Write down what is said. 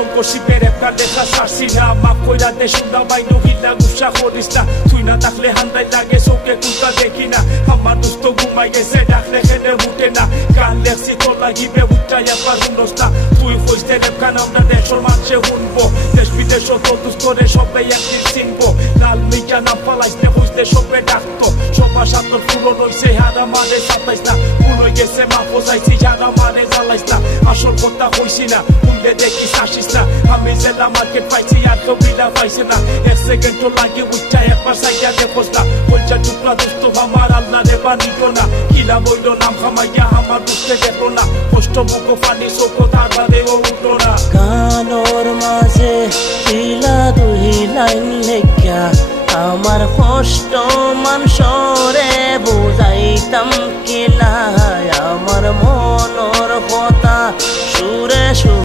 আতঙ্ক শিবের একটা লেখা সারছি না মাপ কইরা দে শুননা বাইনো হিলা গুসা করিস না তুই না থাকলে হান্দাই লাগে চোখে কুলটা দেখি না আমার দুস্থ ঘুমাই গেছে ডাকলে খেলে উঠে না গান লেখছি তোর লাগিবে উঠাই একবার শুনস না তুই কইতে রেপখান আমরা দেশের মানুষে শুনবো দেশ বিদেশ দুস্থরে সবাই একদিন চিনবো লাল মিকা নাম পালাইতে বুঝতে সবে ডাকতো সবার সাথে পূরণ হইছে হারা মানে সাতাইস না ভুল হয়ে গেছে মা বোঝাইছি যারা মানে জ্বালাইস না আসল কথা কইছি না শুনলে দেখিস আসিস না আমি জেলা মার্কেট পাইছি আর কেউ বিলা পাইছে না এক সেকেন্ড লাগে উঠা একবার সাইয়া দেখোস না বলছা টুকরা দুস্থ আমার আল্লাহ রে বানিত না কিলা বইল নাম খামাইয়া আমার দুঃখে দেখো না কষ্ট মুখ পানি চোখ তারবারেও উঠলো না গানোর মাঝে কিলা দুই লাইন লেখা আমার কষ্ট মানুষরে বুঝাইতাম কিলা আমার মনর কথা সুরে